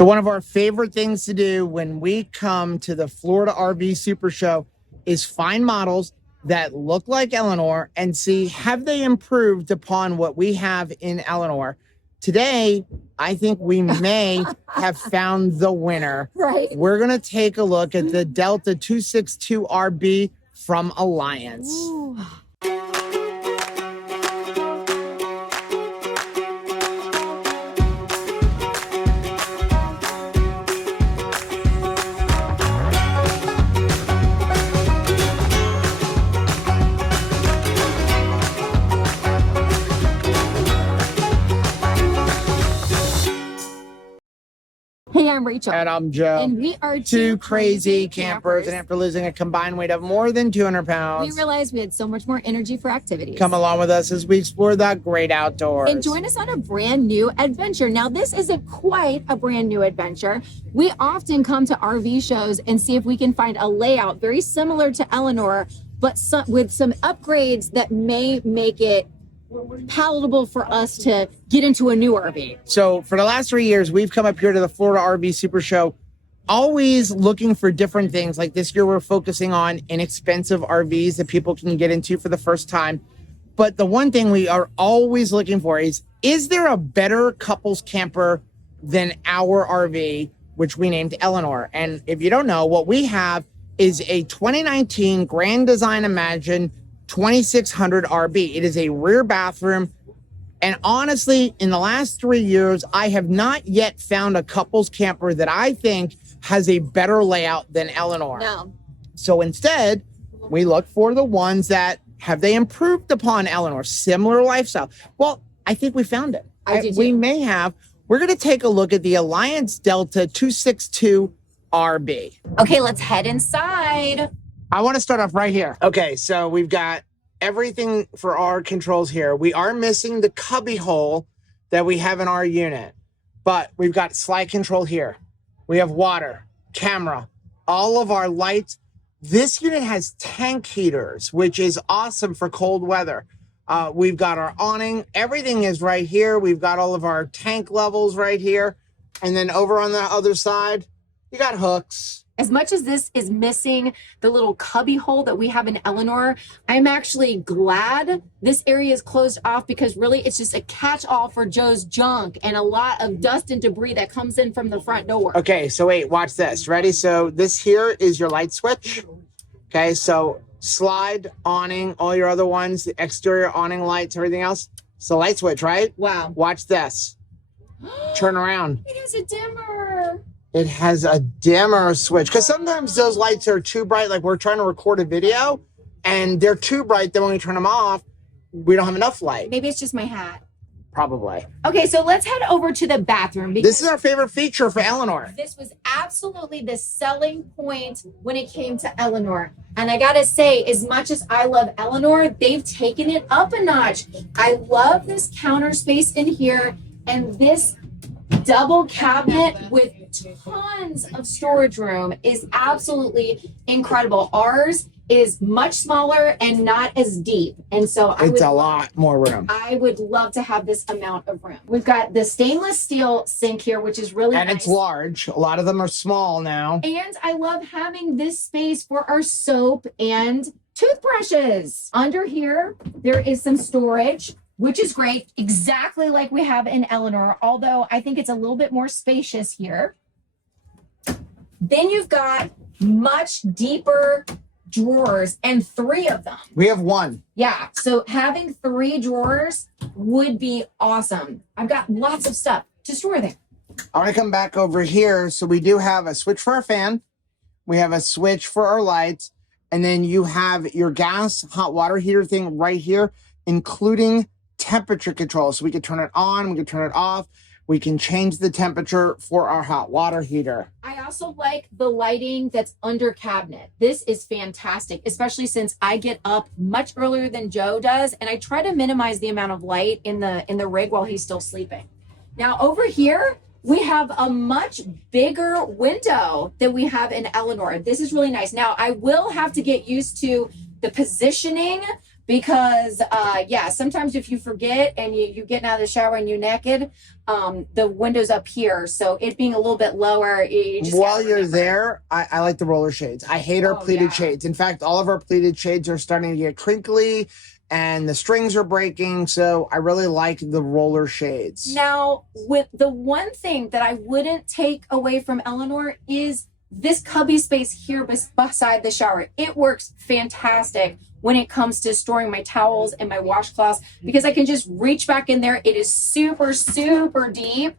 So one of our favorite things to do when we come to the Florida RV Super Show is find models that look like Eleanor and see, have they improved upon what we have in Eleanor? Today, I think we may have found the winner. Right. We're going to take a look at the Delta 262 RB from Alliance. Ooh. Hey, I'm Rachel. And I'm Joe. And we are two crazy campers. And after losing a combined weight of more than 200 pounds, we realized we had so much more energy for activities. Come along with us as we explore the great outdoors. And join us on a brand new adventure. Now, this isn't quite a brand new adventure. We often come to RV shows and see if we can find a layout very similar to Eleanor, but with some upgrades that may make it palatable for us to get into a new RV. So for the last 3 years, we've come up here to the Florida RV Super Show, always looking for different things. Like this year, we're focusing on inexpensive RVs that people can get into for the first time. But the one thing we are always looking for is there a better couples camper than our RV, which we named Eleanor? And if you don't know, what we have is a 2019 Grand Design Imagine 2600 RB. It is a rear bathroom. And honestly, in the last 3 years, I have not yet found a couples camper that I think has a better layout than Eleanor. No. So instead, we look for the ones that have they improved upon Eleanor, similar lifestyle. Well, I think we found it. We may have. We're going to take a look at the Alliance Delta 262 RB. Okay, let's head inside. I want to start off right here. Okay, so we've got everything for our controls here. We are missing the cubby hole that we have in our unit, but we've got slide control here. We have water, camera, all of our lights. This unit has tank heaters, which is awesome for cold weather. We've got our awning. Everything is right here. We've got all of our tank levels right here. And then over on the other side, you got hooks. As much as this is missing the little cubby hole that we have in Eleanor, I'm actually glad this area is closed off because really it's just a catch-all for Joe's junk and a lot of dust and debris that comes in from the front door. Okay, so wait, watch this. Ready? So this here is your light switch. Okay, so slide, awning, all your other ones, the exterior awning lights, everything else. It's the light switch, right? Wow. Watch this. Turn around. It has a dimmer. It has a dimmer switch because sometimes those lights are too bright. Like we're trying to record a video and they're too bright. Then when we turn them off, we don't have enough light. Maybe it's just my hat. Probably. Okay, so let's head over to the bathroom. This is our favorite feature for Eleanor. This was absolutely the selling point when it came to Eleanor. And I gotta say, as much as I love Eleanor, they've taken it up a notch. I love this counter space in here and this double cabinet with tons of storage room is absolutely incredible. Ours is much smaller and not as deep. And so it's a lot more room. I would love to have this amount of room. We've got the stainless steel sink here, which is really nice. And it's large. A lot of them are small now. And I love having this space for our soap and toothbrushes. Under here, there is some storage, which is great, exactly like we have in Eleanor, although I think it's a little bit more spacious here. Then you've got much deeper drawers and 3 of them. We have 1. Yeah, so having 3 drawers would be awesome. I've got lots of stuff to store there. I want to come back over here. So we do have a switch for our fan. We have a switch for our lights. And then you have your gas hot water heater thing right here, including temperature control. So we can turn it on, we can turn it off. We can change the temperature for our hot water heater. I also like the lighting that's under cabinet. This is fantastic, especially since I get up much earlier than Joe does, and I try to minimize the amount of light in the rig while he's still sleeping. Now over here, we have a much bigger window than we have in Eleanor. This is really nice. Now I will have to get used to the positioning because yeah, sometimes if you forget and you getting out of the shower and you're naked, the window's up here, so it being a little bit lower, you just while you're there, I like the roller shades. I hate our pleated shades. In fact, all of our pleated shades are starting to get crinkly and the strings are breaking, so I really like the roller shades. Now, with the one thing that I wouldn't take away from Eleanor is this cubby space here beside the shower. It works fantastic when it comes to storing my towels and my washcloths, because I can just reach back in there. It is super, super deep.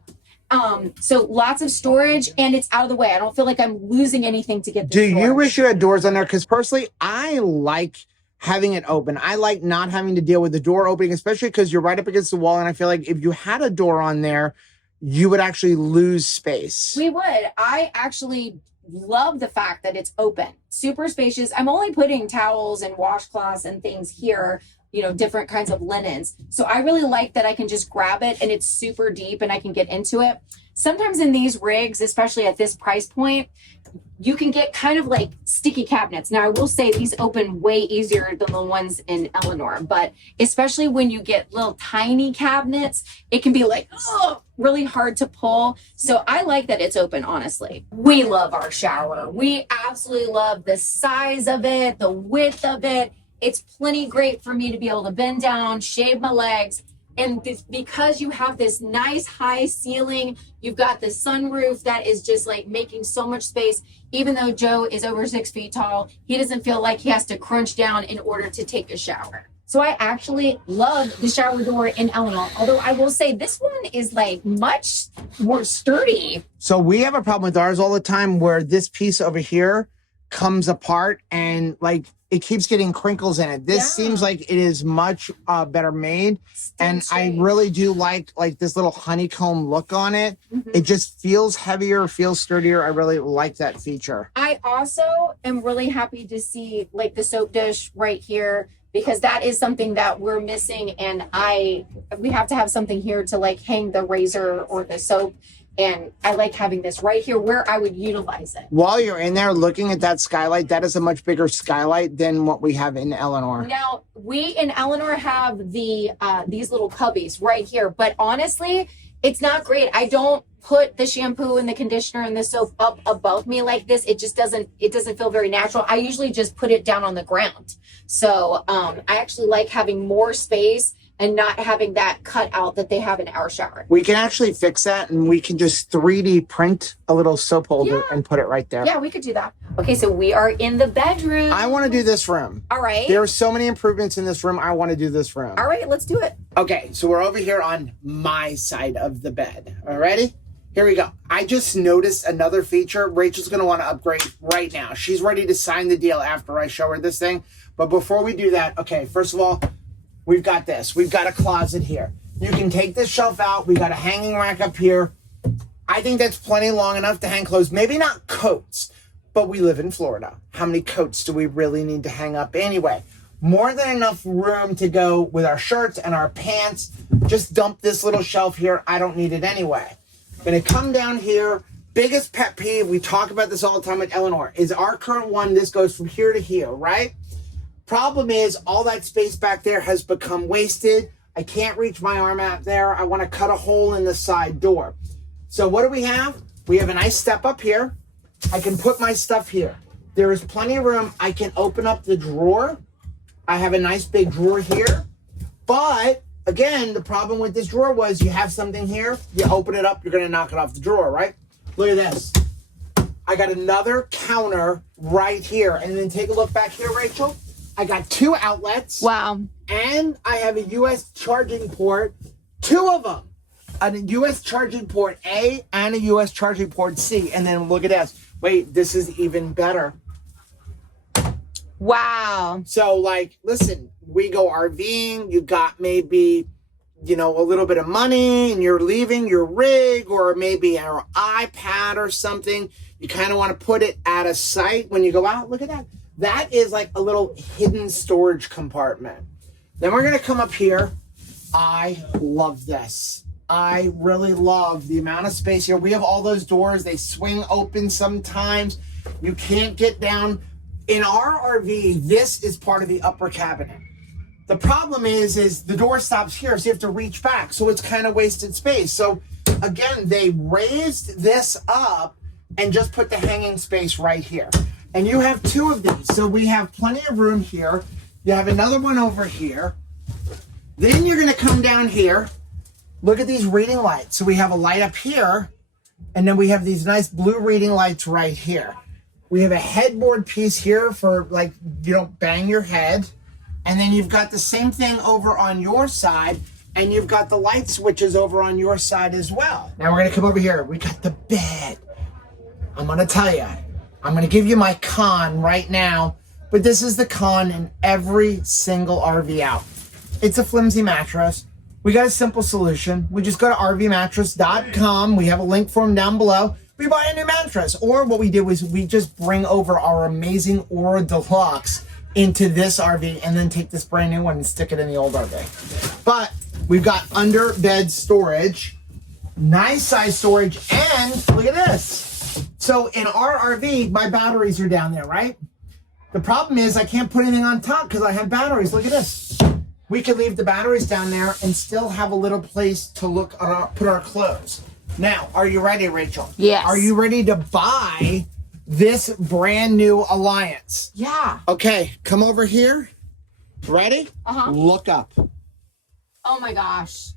So lots of storage, and it's out of the way. I don't feel like I'm losing anything to get this. Do you wish you had doors on there? Because personally, I like having it open. I like not having to deal with the door opening, especially because you're right up against the wall. And I feel like if you had a door on there, you would actually lose space. We would. I actually love the fact that it's open, super spacious. I'm only putting towels and washcloths and things here, you know, different kinds of linens. So I really like that I can just grab it and it's super deep and I can get into it. Sometimes in these rigs, especially at this price point, you can get kind of like sticky cabinets. Now, I will say these open way easier than the ones in Eleanor, but especially when you get little tiny cabinets, it can be like, oh, really hard to pull. So I like that it's open, honestly. We love our shower. We absolutely love the size of it, the width of it. It's plenty great for me to be able to bend down, shave my legs. And this, because you have this nice high ceiling, you've got the sunroof that is just like making so much space. Even though Joe is over 6 feet tall, he doesn't feel like he has to crunch down in order to take a shower. So I actually love the shower door in Eleanor. Although I will say this one is like much more sturdy. So we have a problem with ours all the time where this piece over here comes apart and like it keeps getting crinkles in it. This seems like it is much better made. And I really do like this little honeycomb look on it. It just feels heavier, feels sturdier. I really like that feature. I also am really happy to see like the soap dish right here, because that is something that we're missing. And we have to have something here to like hang the razor or the soap. And I like having this right here where I would utilize it. While you're in there looking at that skylight, that is a much bigger skylight than what we have in Eleanor. Now, we in Eleanor have the these little cubbies right here. But honestly, it's not great. I don't put the shampoo and the conditioner and the soap up above me like this. It just doesn't feel very natural. I usually just put it down on the ground. So I actually like having more space and not having that cut out that they have in our shower. We can actually fix that, and we can just 3D print a little soap holder and put it right there. Yeah, we could do that. Okay, so we are in the bedroom. I want to do this room. All right. There are so many improvements in this room. I want to do this room. All right, let's do it. Okay, so we're over here on my side of the bed. All righty? Here we go. I just noticed another feature. Rachel's going to want to upgrade right now. She's ready to sign the deal after I show her this thing. But before we do that, okay, first of all, we've got this. We've got a closet here. You can take this shelf out. We got a hanging rack up here. I think that's plenty long enough to hang clothes. Maybe not coats, but we live in Florida. How many coats do we really need to hang up anyway? More than enough room to go with our shirts and our pants. Just dump this little shelf here. I don't need it anyway. Gonna come down here. Biggest pet peeve, we talk about this all the time with Eleanor, is our current one. This goes from here to here, right? Problem is, all that space back there has become wasted. I can't reach my arm out there. I want to cut a hole in the side door. So what do we have? We have a nice step up here. I can put my stuff here. There is plenty of room. I can open up the drawer. I have a nice big drawer here. But again, the problem with this drawer was you have something here, you open it up, you're going to knock it off the drawer, right? Look at this. I got another counter right here. And then take a look back here, Rachel. I got 2 outlets. Wow. And I have a US charging port, 2 of them. A US charging port A and a US charging port C. And then look at this. Wait, this is even better. Wow. So like, listen, we go RVing, you got maybe, you know, a little bit of money and you're leaving your rig or maybe an iPad or something. You kind of want to put it at a site when you go out. Look at that. That is like a little hidden storage compartment. Then we're going to come up here. I love this. I really love the amount of space here. We have all those doors. They swing open sometimes. You can't get down. In our RV, this is part of the upper cabinet. The problem is the door stops here, so you have to reach back. So it's kind of wasted space. So again, they raised this up and just put the hanging space right here. And you have 2 of these. So we have plenty of room here. You have another one over here. Then you're gonna come down here. Look at these reading lights. So we have a light up here, and then we have these nice blue reading lights right here. We have a headboard piece here for, like, you don't bang your head. And then you've got the same thing over on your side, and you've got the light switches over on your side as well. Now we're gonna come over here. We got the bed. I'm gonna tell you, I'm gonna give you my con right now, but this is the con in every single RV out. It's a flimsy mattress. We got a simple solution. We just go to rvmattress.com. We have a link for them down below. We buy a new mattress. Or what we did was we just bring over our amazing Aura Deluxe into this RV and then take this brand new one and stick it in the old RV. But we've got under bed storage, nice size storage, and look at this. So in our RV, my batteries are down there, right? The problem is I can't put anything on top because I have batteries. Look at this. We could leave the batteries down there and still have a little place to look at put our clothes. Now, are you ready, Rachel? Yes. Are you ready to buy this brand new Alliance? Yeah. Okay, come over here. Ready? Look up. Oh my gosh.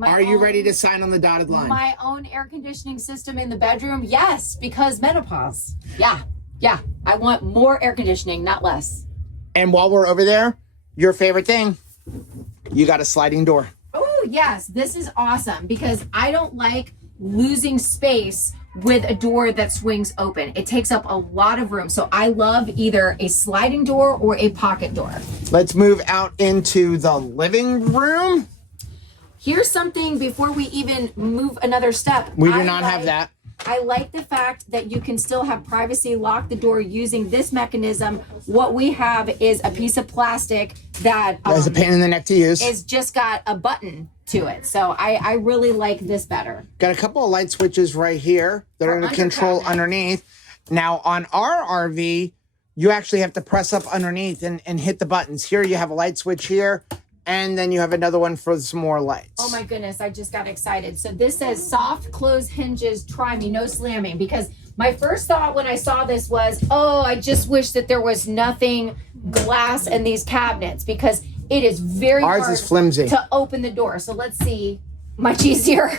Are you ready to sign on the dotted line? My own air conditioning system in the bedroom? Yes, because menopause. Yeah. Yeah. I want more air conditioning, not less. And while we're over there, your favorite thing, you got a sliding door. Oh, yes. This is awesome because I don't like losing space with a door that swings open. It takes up a lot of room. So I love either a sliding door or a pocket door. Let's move out into the living room. Here's something before we even move another step. We do not have that. I like the fact that you can still have privacy, lock the door using this mechanism. What we have is a piece of plastic that is a pain in the neck to use. It's just got a button to it. So I really like this better. Got a couple of light switches right here that are going to control underneath. Now on our RV, you actually have to press up underneath and hit the buttons. Here you have a light switch here. And then you have another one for some more lights. Oh my goodness, I just got excited. So this says soft close hinges, try me, no slamming. Because my first thought when I saw this was, oh, I just wish that there was nothing glass in these cabinets because it is very hard is flimsy to open the door. So let's see, much easier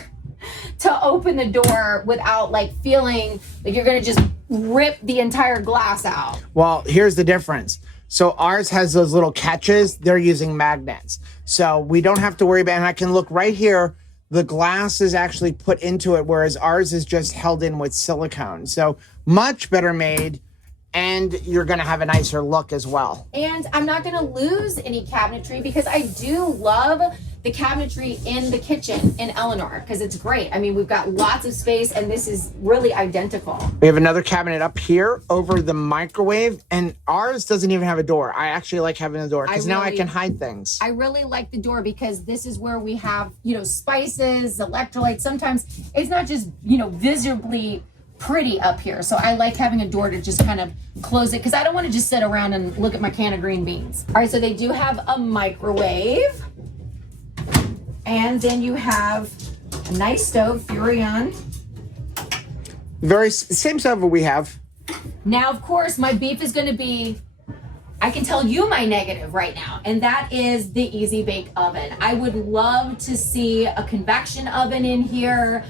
to open the door without like feeling like you're gonna just rip the entire glass out. Well, here's the difference. So ours has those little catches. They're using magnets. So we don't have to worry about it. And I can look right here. The glass is actually put into it, whereas ours is just held in with silicone. So much better made. And you're going to have a nicer look as well. And I'm not going to lose any cabinetry because I do love the cabinetry in the kitchen in Eleanor because it's great. I mean, we've got lots of space and this is really identical. We have another cabinet up here over the microwave and ours doesn't even have a door. I actually like having a door because now I can hide things. I really like the door because this is where we have, spices, electrolytes. Sometimes it's not just, visibly pretty up here. So I like having a door to just kind of close it because I don't want to just sit around and look at my can of green beans. All right, so they do have a microwave. And then you have a nice stove, Furrion. Very same stove we have. Now, of course, my beef is going to be, I can tell you my negative right now, and that is the Easy Bake Oven. I would love to see a convection oven in here.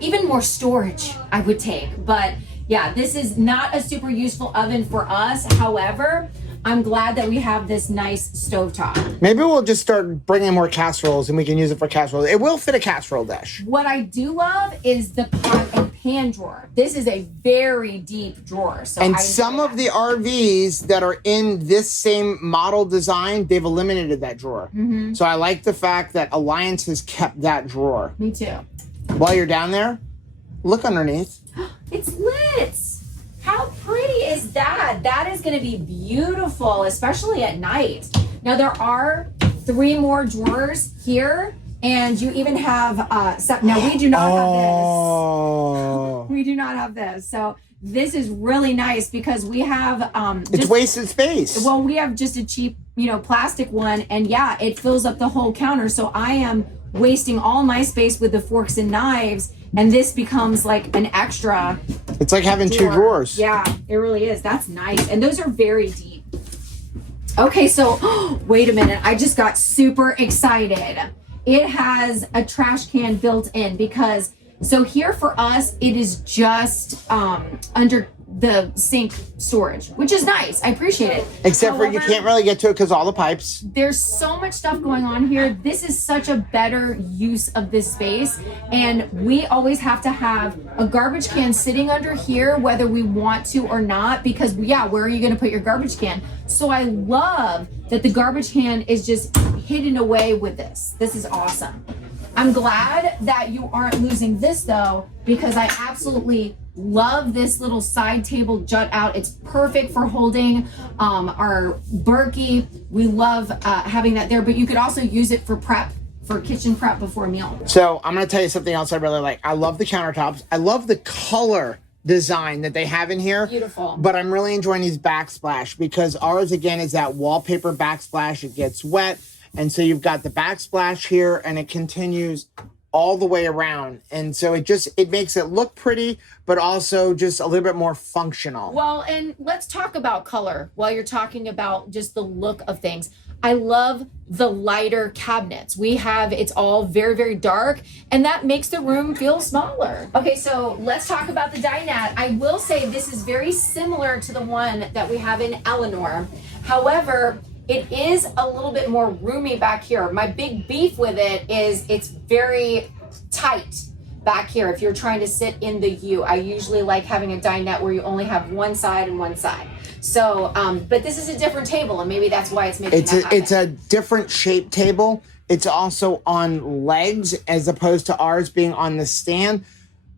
Even more storage I would take. But yeah, this is not a super useful oven for us. However, I'm glad that we have this nice stovetop. Maybe we'll just start bringing more casseroles and we can use it for casseroles. It will fit a casserole dish. What I do love is the pot and pan drawer. This is a very deep drawer. So and some of the RVs that are in this same model design, they've eliminated that drawer. Mm-hmm. So I like the fact that Alliance has kept that drawer. Me too. While you're down there, look underneath. It's lit. How pretty is that? That is going to be beautiful, especially at night. Now, there are 3 more drawers here, and you even have, now we do not have this. We do not have this. So this is really nice because we have... it's wasted space. Well, we have just a cheap plastic one, and yeah, it fills up the whole counter. So I am wasting all my space with the forks and knives, and this becomes like an extra. It's like having two drawers. Yeah, it really is. That's nice. And those are very deep. Okay, so wait a minute. I just got super excited. It has a trash can built in because, so here for us, it is just under the sink storage, which is nice. I appreciate it. Except for you can't really get to it because all the pipes. There's so much stuff going on here. This is such a better use of this space. And we always have to have a garbage can sitting under here, whether we want to or not, because yeah, where are you going to put your garbage can? So I love that the garbage can is just hidden away with this. This is awesome. I'm glad that you aren't losing this though, because I absolutely love this little side table jut out. It's perfect for holding our Berkey. We love having that there, but you could also use it for prep, for kitchen prep before a meal. So I'm going to tell you something else I really like. I love the countertops. I love the color design that they have in here. Beautiful. But I'm really enjoying these backsplash because ours, again, is that wallpaper backsplash. It gets wet. And so you've got the backsplash here and it continues all the way around. And so it makes it look pretty, but also just a little bit more functional. Well, and let's talk about color while you're talking about just the look of things. I love the lighter cabinets. It's all very, very dark, and that makes the room feel smaller. Okay, so let's talk about the dinette. I will say this is very similar to the one that we have in Eleanor. However, it is a little bit more roomy back here. My big beef with it is it's very tight back here. If you're trying to sit in the U, I usually like having a dinette where you only have one side and one side. So, but this is a different table, and maybe that's why it's making it's a different shaped table. It's also on legs as opposed to ours being on the stand,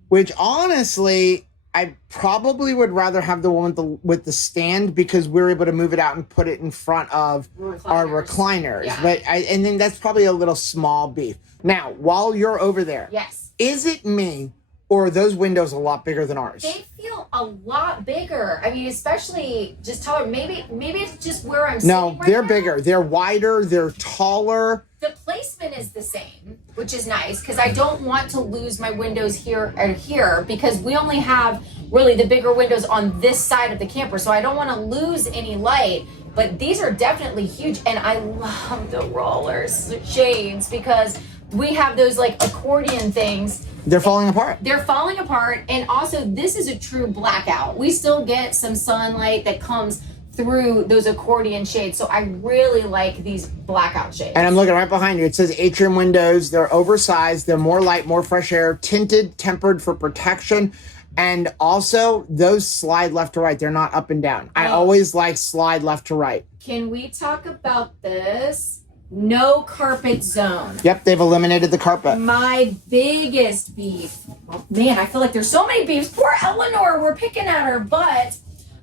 which honestly, I probably would rather have the one with the stand because we're able to move it out and put it in front of our recliners. Yeah. But and then that's probably a little small beef. Now, while you're over there, yes, is it me or are those windows a lot bigger than ours? They feel a lot bigger. I mean, especially just taller. Maybe it's just where I'm sitting. No, they're bigger. They're wider. They're taller. The placement is the same, which is nice because I don't want to lose my windows here and here because we only have really the bigger windows on this side of the camper. So I don't want to lose any light, but these are definitely huge. And I love the rollers shades because we have those like accordion things. They're falling apart. They're falling apart. And also this is a true blackout. We still get some sunlight that comes through those accordion shades. So I really like these blackout shades. And I'm looking right behind you. It says atrium windows. They're oversized. They're more light, more fresh air, tinted, tempered for protection. And also those slide left to right. They're not up and down. I always like slide left to right. Can we talk about this? No carpet zone. Yep, they've eliminated the carpet. My biggest beef. Oh, man, I feel like there's so many beefs. Poor Eleanor, we're picking at her, but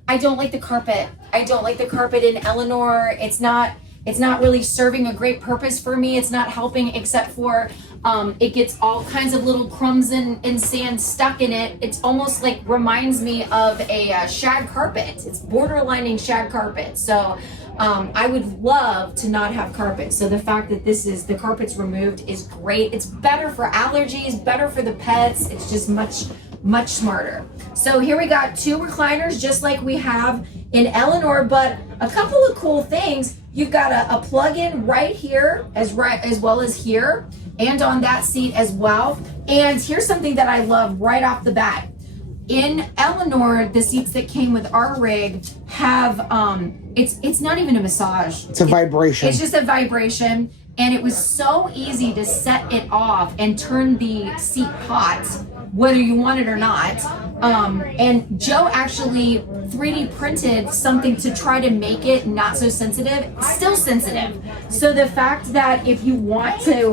I don't like the carpet. I don't like the carpet in Eleanor. It's not really serving a great purpose for me. It's not helping except for it gets all kinds of little crumbs and sand stuck in it. It's almost like reminds me of a shag carpet. It's borderlining shag carpet. So I would love to not have carpet. So the fact that the carpet's removed is great. It's better for allergies, better for the pets. It's just much smarter. So here we got two recliners just like we have in Eleanor, but a couple of cool things. You've got a plug-in right here as well as here and on that seat as well. And here's something that I love right off the bat. In Eleanor, the seats that came with our rig have it's not even a massage. It's a vibration. It's just a vibration. And it was so easy to set it off and turn the seat hot, whether you want it or not. And Joe actually 3D printed something to try to make it not so sensitive, still sensitive. So the fact that if you want to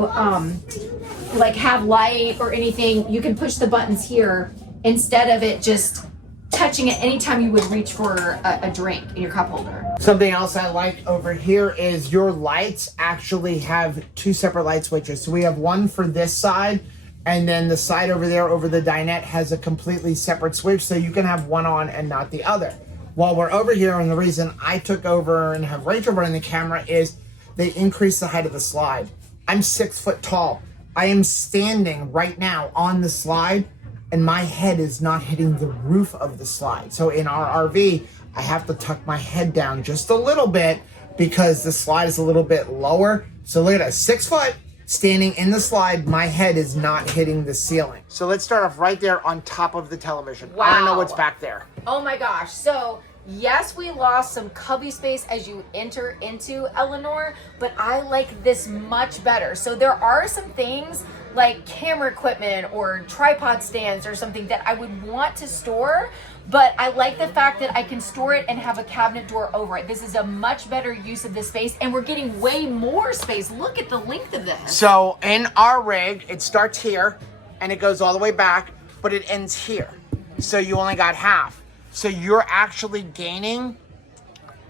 like have light or anything, you can push the buttons here instead of it just touching it anytime you would reach for a drink in your cup holder. Something else I like over here is your lights actually have two separate light switches. So we have one for this side, and then the side over there over the dinette has a completely separate switch, so you can have one on and not the other. while we're over here, and the reason I took over and have Rachel running the camera is they increased the height of the slide. I'm 6 foot tall. I am standing right now on the slide, and my head is not hitting the roof of the slide. So in our RV, I have to tuck my head down just a little bit because the slide is a little bit lower. So look at that, 6 foot, standing in the slide, my head is not hitting the ceiling. So let's start off right there on top of the television. Wow. I don't know what's back there. Oh my gosh. So yes, we lost some cubby space as you enter into Eleanor, but I like this much better. So there are some things like camera equipment or tripod stands or something that I would want to store, but I like the fact that I can store it and have a cabinet door over it. This is a much better use of this space, and we're getting way more space. Look at the length of this. So in our rig, it starts here and it goes all the way back, but it ends here. So you only got half. So you're actually gaining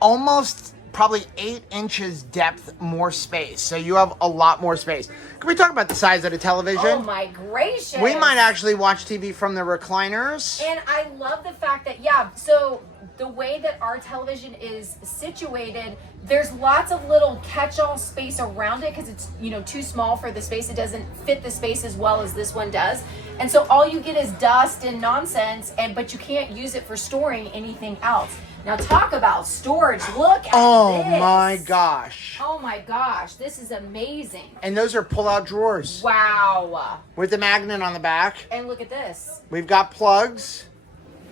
almost probably 8 inches depth more space. So you have a lot more space. Can we talk about the size of the television? Oh my gracious. We might actually watch TV from the recliners. And I love the fact that, yeah, so the way that our television is situated, there's lots of little catch-all space around it because it's, you know, too small for the space. It doesn't fit the space as well as this one does. And so all you get is dust and nonsense, but you can't use it for storing anything else. Now talk about storage. Look at this. Oh my gosh. Oh my gosh. This is amazing. And those are pull-out drawers. Wow. With the magnet on the back. And look at this. We've got plugs.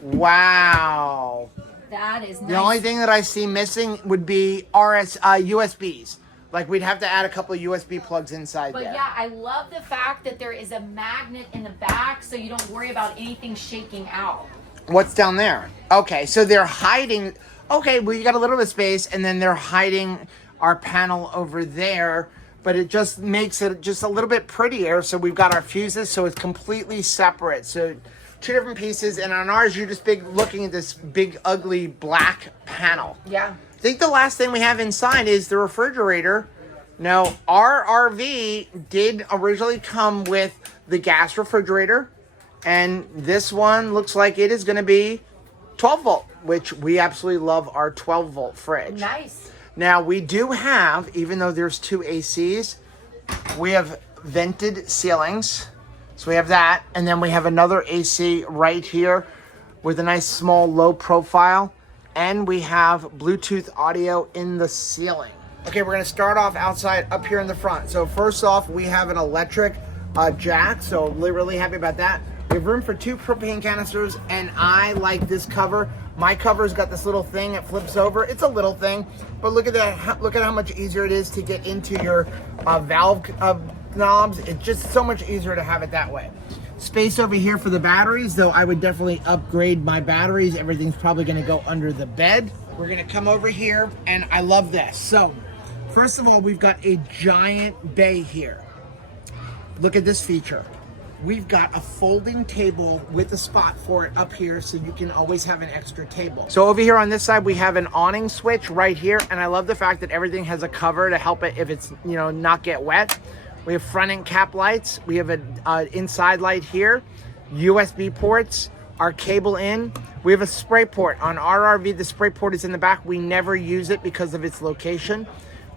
Wow. That is nice. The only thing that I see missing would be USBs. Like we'd have to add a couple of USB plugs inside But there. yeah, I love the fact that there is a magnet in the back so you don't worry about anything shaking out. What's down there? Okay, so they're hiding. Okay, we got a little bit of space, and then they're hiding our panel over there, but it just makes it just a little bit prettier. So we've got our fuses, so it's completely separate. So 2 different pieces, and on ours, you're just looking at this big, ugly black panel. Yeah. I think the last thing we have inside is the refrigerator. Now, our RV did originally come with the gas refrigerator, and this one looks like it is going to be 12 volt, which we absolutely love our 12 volt fridge. Nice. Now, we do have, even though there's 2 ACs, we have vented ceilings. So we have that, and then we have another AC right here with a nice small low profile, and we have Bluetooth audio in the ceiling. Okay, we're gonna start off outside up here in the front. So first off, we have an electric jack, so really happy about that. We have room for 2 propane canisters, and I like this cover. My cover's got this little thing, it flips over. It's a little thing, but look at that. Look at how much easier it is to get into your valve knobs. It's just so much easier to have it that way. Space over here for the batteries, though I would definitely upgrade my batteries. Everything's probably gonna go under the bed. We're gonna come over here, and I love this. So, first of all, we've got a giant bay here. Look at this feature. We've got a folding table with a spot for it up here, so you can always have an extra table. So over here on this side, we have an awning switch right here, and I love the fact that everything has a cover to help it if it's, you know, not get wet. We have front end cap lights. We have an inside light here, USB ports, our cable in. We have a spray port. On our RV, the spray port is in the back. We never use it because of its location.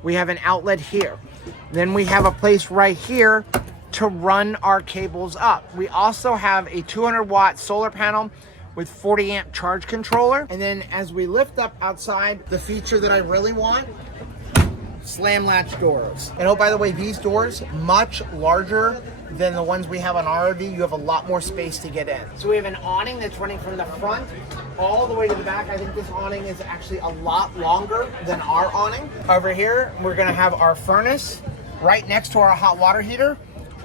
We have an outlet here. Then we have a place right here to run our cables up. We also have a 200 watt solar panel with 40 amp charge controller. And then as we lift up outside, the feature that I really want, slam latch doors. And oh, by the way, these doors, much larger than the ones we have on our RV. You have a lot more space to get in. So we have an awning that's running from the front all the way to the back. I think this awning is actually a lot longer than our awning. Over here, we're gonna have our furnace right next to our hot water heater.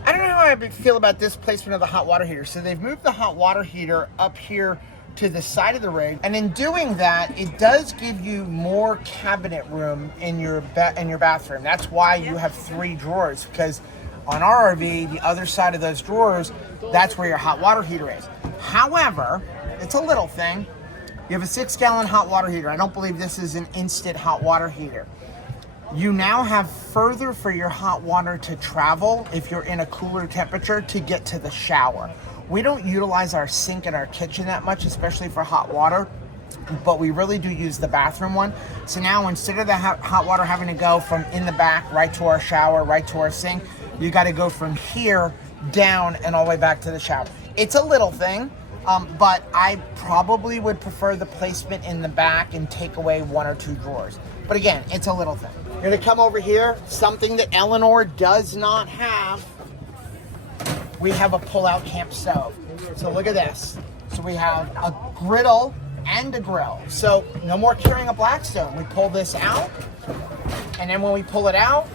I don't know how I feel about this placement of the hot water heater. So they've moved the hot water heater up here to the side of the rig, and in doing that, it does give you more cabinet room in your bathroom. That's why you have 3 drawers, because on our RV, the other side of those drawers, that's where your hot water heater is. However, it's a little thing. You have a 6-gallon hot water heater. I don't believe this is an instant hot water heater. You now have further for your hot water to travel if you're in a cooler temperature to get to the shower. We don't utilize our sink in our kitchen that much, especially for hot water. but we really do use the bathroom one. So now instead of the hot water having to go from in the back right to our shower, right to our sink, you got to go from here down and all the way back to the shower. It's a little thing, but I probably would prefer the placement in the back and take away 1 or 2 drawers. But again, it's a little thing. You're gonna come over here, something that Eleanor does not have. We have a pull-out camp stove. So look at this. So we have a griddle and a grill. So no more carrying a Blackstone. We pull this out, and then when we pull it out,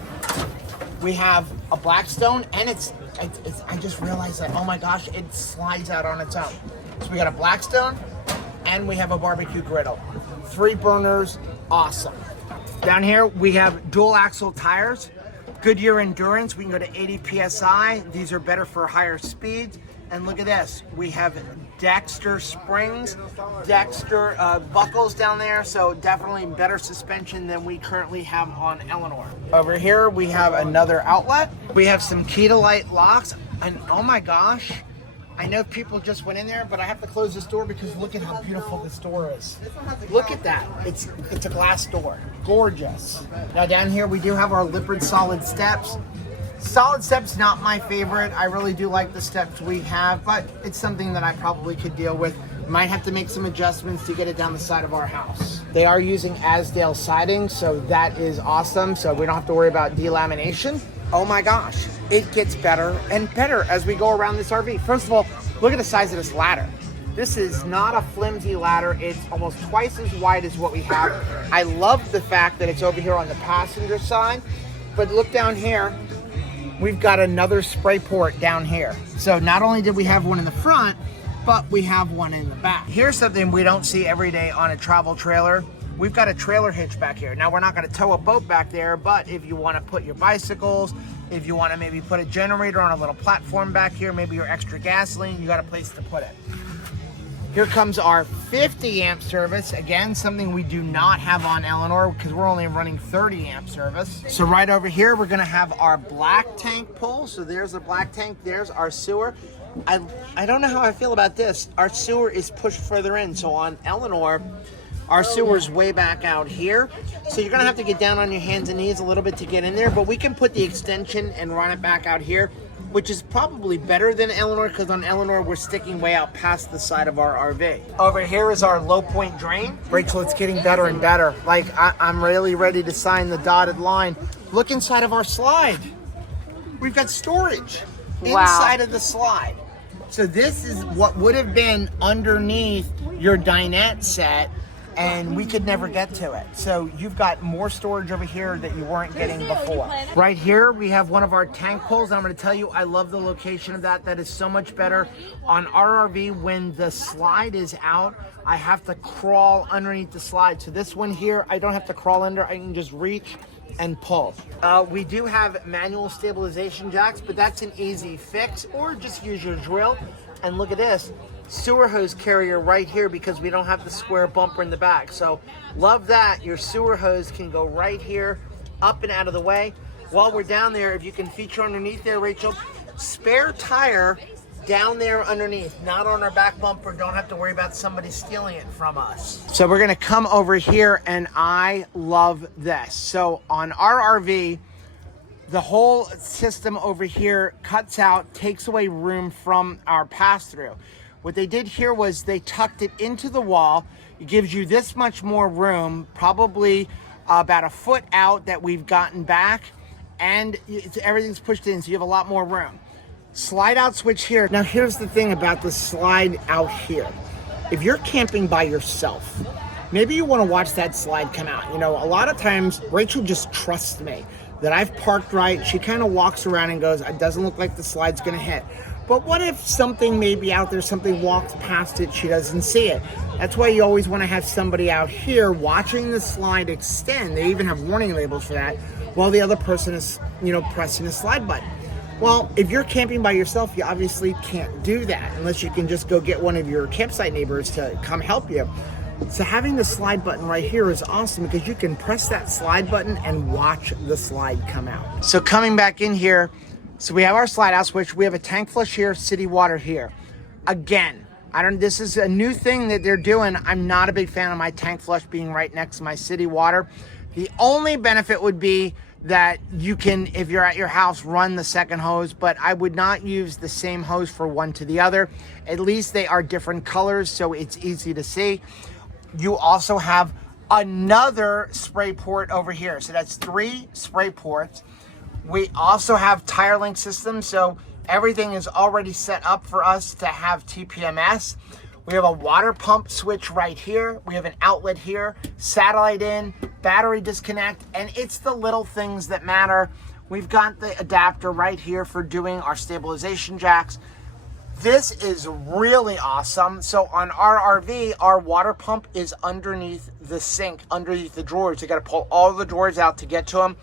we have a Blackstone, and it's I just realized that, oh my gosh, it slides out on its own. So we got a Blackstone, and we have a barbecue griddle. 3 burners, awesome. Down here, we have dual axle tires, Goodyear Endurance. We can go to 80 PSI. These are better for higher speeds. And look at this, we have Dexter springs, Dexter buckles down there, so definitely better suspension than we currently have on Eleanor. Over here, we have another outlet. We have some Keto locks, and oh my gosh, I know people just went in there, but I have to close this door because look at how beautiful this door is. Look at that. It's a glass door. Gorgeous. Now down here we do have our Lippert solid steps. Solid steps not my favorite. I really do like the steps we have, but it's something that I probably could deal with. Might have to make some adjustments to get it down the side of our house. They are using Asdale siding, so that is awesome. So we don't have to worry about delamination. Oh my gosh, it gets better and better as we go around this RV. First of all, look at the size of this ladder. This is not a flimsy ladder. It's almost twice as wide as what we have. I love the fact that it's over here on the passenger side, but look down here. We've got another spray port down here. So not only did we have one in the front, but we have one in the back. Here's something we don't see every day on a travel trailer. We've got a trailer hitch back here. Now we're not gonna tow a boat back there, but if you wanna put your bicycles, if you wanna maybe put a generator on a little platform back here, maybe your extra gasoline, you got a place to put it. Here comes our 50 amp service. Again, something we do not have on Eleanor because we're only running 30 amp service. So right over here, we're gonna have our black tank pull. So there's the black tank, there's our sewer. I don't know how I feel about this. Our sewer is pushed further in. So on Eleanor, our sewer's way back out here. So you're gonna have to get down on your hands and knees a little bit to get in there, but we can put the extension and run it back out here, which is probably better than Eleanor because on Eleanor, we're sticking way out past the side of our RV. Over here is our low point drain. Rachel, it's getting better and better. Like I'm really ready to sign the dotted line. Look inside of our slide. We've got storage inside of the slide. So this is what would have been underneath your dinette set, and we could never get to it. So you've got more storage over here that you weren't getting before. Right here, we have one of our tank pulls. I'm gonna tell you, I love the location of that. That is so much better. On our RV, when the slide is out, I have to crawl underneath the slide. So this one here, I don't have to crawl under, I can just reach and pull. We do have manual stabilization jacks, but that's an easy fix, or just use your drill. And look at this. Sewer hose carrier right here because we don't have the square bumper in the back. So love that. Your sewer hose can go right here, up and out of the way. While we're down there, if you can feature underneath there, Rachel, spare tire down there underneath, not on our back bumper. Don't have to worry about somebody stealing it from us. So we're gonna come over here, and I love this. So on our RV, the whole system over here cuts out, takes away room from our pass-through. What they did here was they tucked it into the wall. It gives you this much more room, probably about a foot out that we've gotten back, and everything's pushed in, so you have a lot more room. Slide out switch here. Now here's the thing about the slide out here. If you're camping by yourself, maybe you want to watch that slide come out. You know, a lot of times Rachel just trusts me that I've parked right. She kind of walks around and goes, it doesn't look like the slide's gonna hit. But what if something may be out there, something walks past it, she doesn't see it? That's why you always want to have somebody out here watching the slide extend. They even have warning labels for that, while the other person is, you know, pressing the slide button. Well, if you're camping by yourself, you obviously can't do that unless you can just go get one of your campsite neighbors to come help you. So having the slide button right here is awesome because you can press that slide button and watch the slide come out. So coming back in here, so we have our slide out switch. We have a tank flush here, city water here. Again, This is a new thing that they're doing. I'm not a big fan of my tank flush being right next to my city water. The only benefit would be that you can, if you're at your house, run the second hose, but I would not use the same hose for one to the other. At least they are different colors, so it's easy to see. You also have another spray port over here. So that's 3 spray ports. We also have tire link systems, so everything is already set up for us to have TPMS. We have a water pump switch right here. We have an outlet here, satellite in, battery disconnect, and it's the little things that matter. We've got the adapter right here for doing our stabilization jacks. This is really awesome. So on our RV, our water pump is underneath the sink, underneath the drawers. You got to pull all the drawers out to get to them.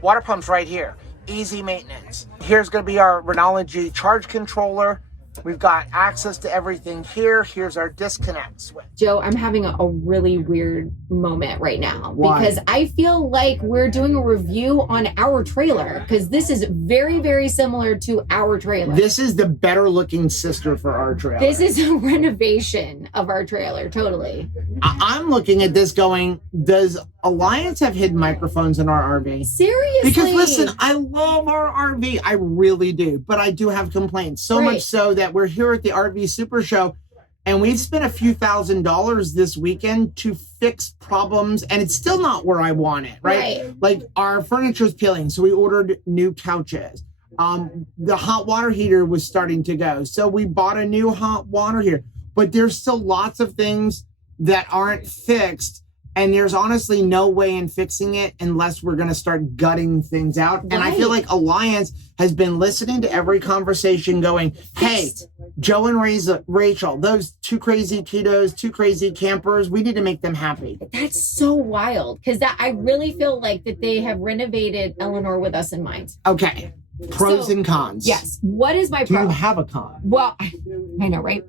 Water pump's right here. Easy maintenance. Here's going to be our Rhenology charge controller. We've got access to everything here. Here's our disconnect switch. Joe, I'm having a really weird moment right now. Why? Because I feel like we're doing a review on our trailer, because this is very, very similar to our trailer. This is the better looking sister for our trailer. This is a renovation of our trailer, totally. I'm looking at this going, does Alliance have hidden microphones in our RV? Seriously? Because listen, I love our RV. I really do. But I do have complaints. So much so that we're here at the RV Super Show and we've spent a few $1,000s this weekend to fix problems. And it's still not where I want it, right? Like our furniture's peeling. So we ordered new couches. The hot water heater was starting to go. So we bought a new hot water heater. But there's still lots of things that aren't fixed. And there's honestly no way in fixing it unless we're going to start gutting things out. Right. And I feel like Alliance has been listening to every conversation going, hey, Joe and Rachel, those 2 crazy ketos, 2 crazy campers, we need to make them happy. That's so wild, because I really feel like that they have renovated Eleanor with us in mind. Okay. Pros and cons. Yes. What is my pro? Do you have a con? Well, I know, right?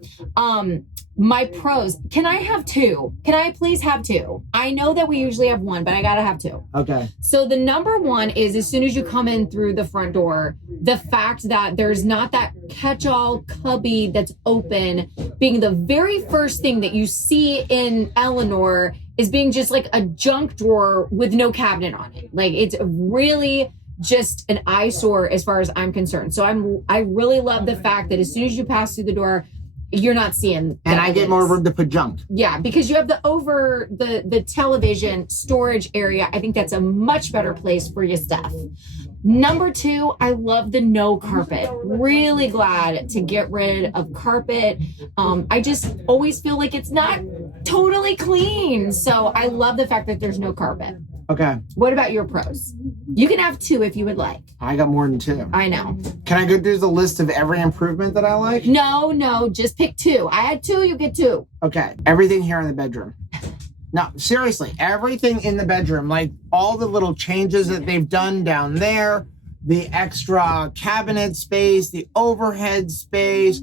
My pros. Can I have 2? Can I please have 2? I know that we usually have 1, but I gotta have 2. Okay. So the number 1 is, as soon as you come in through the front door, the fact that there's not that catch-all cubby that's open, being the very first thing that you see in Eleanor is being just like a junk drawer with no cabinet on it. Like, it's really just an eyesore as far as I'm concerned. So I really love the fact that as soon as you pass through the door, you're not seeing. And I get more room to put junk. Yeah, because you have the television storage area. I think that's a much better place for your stuff. Number 2, I love the no carpet. Really glad to get rid of carpet. I just always feel like it's not totally clean. So I love the fact that there's no carpet. Okay. What about your pros? You can have 2 if you would like. I got more than 2. I know. Can I go through the list of every improvement that I like? No, just pick 2. I had 2, you get 2. Okay. Everything here in the bedroom. No, seriously, everything in the bedroom, like all the little changes that they've done down there, the extra cabinet space, the overhead space,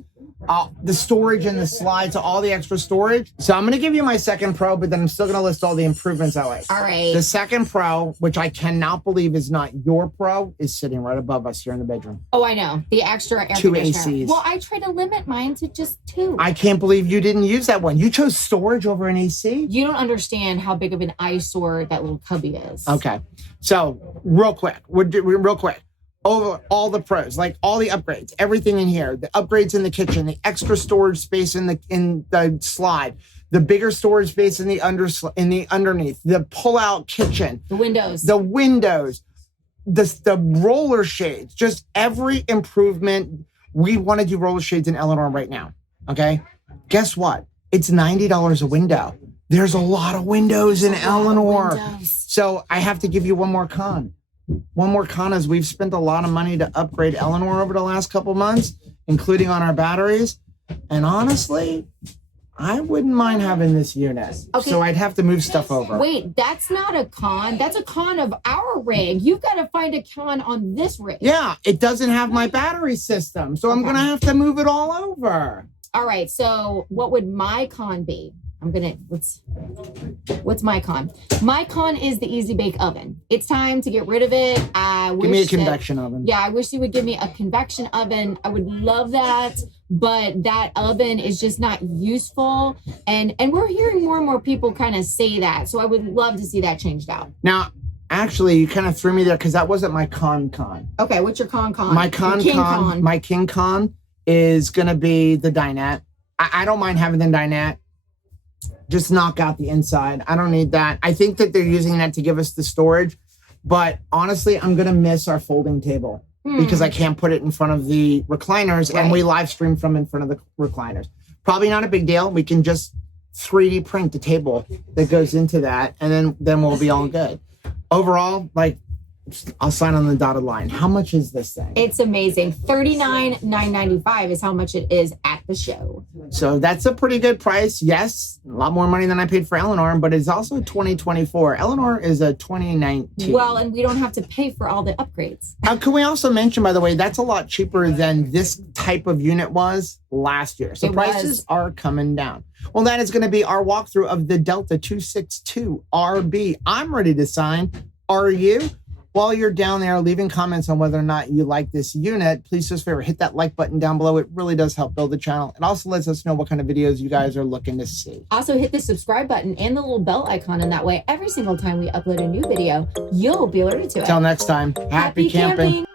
the storage and the slides, all the extra storage. So I'm going to give you my second pro, but then I'm still going to list all the improvements I like. All right. The second pro, which I cannot believe is not your pro, is sitting right above us here in the bedroom. Oh, I know. The extra air 2 conditioner. ACs. Well, I try to limit mine to just 2. I can't believe you didn't use that one. You chose storage over an AC? You don't understand how big of an eyesore that little cubby is. Okay. So real quick, real quick. Over all the pros, like all the upgrades, everything in here, the upgrades in the kitchen, the extra storage space in the slide, the bigger storage space in the underneath, the pull-out kitchen, the windows, the roller shades, just every improvement. We want to do roller shades in Eleanor right now. Okay. Guess what? It's $90 a window. There's a lot of windows in Eleanor. So I have to give you one more con. One more con is we've spent a lot of money to upgrade Eleanor over the last couple months, including on our batteries. And honestly, I wouldn't mind having this unit. Okay. So I'd have to move stuff over. Wait, that's not a con. That's a con of our rig. You've got to find a con on this rig. Yeah, it doesn't have my battery system. So I'm going to have to move it all over. All right. So what would my con be? what's my con? My con is the Easy Bake Oven. It's time to get rid of it. Give me a convection oven. Yeah, I wish you would give me a convection oven. I would love that, but that oven is just not useful. And we're hearing more and more people kind of say that. So I would love to see that changed out. Now, actually, you kind of threw me there because that wasn't my con. Okay, what's your con? My my king con is going to be the dinette. I don't mind having the dinette. Just knock out the inside. I don't need that. I think that they're using that to give us the storage. But honestly, I'm going to miss our folding table because I can't put it in front of the recliners, and we live stream from in front of the recliners. Probably not a big deal. We can just 3D print the table that goes into that, and then we'll be all good. Overall, like, I'll sign on the dotted line. How much is this thing? It's amazing. $39,995 is how much it is at the show. So that's a pretty good price. Yes, a lot more money than I paid for Eleanor, but it's also 2024. Eleanor is a 2019. Well, and we don't have to pay for all the upgrades. Can we also mention, by the way, that's a lot cheaper than this type of unit was last year. So prices are coming down. Well, that is going to be our walkthrough of the Delta 262 RB. I'm ready to sign. Are you? While you're down there leaving comments on whether or not you like this unit, please do us a favor, hit that like button down below. It really does help build the channel. It also lets us know what kind of videos you guys are looking to see. Also hit the subscribe button and the little bell icon, and that way every single time we upload a new video, you'll be alerted to it. Till next time, happy camping.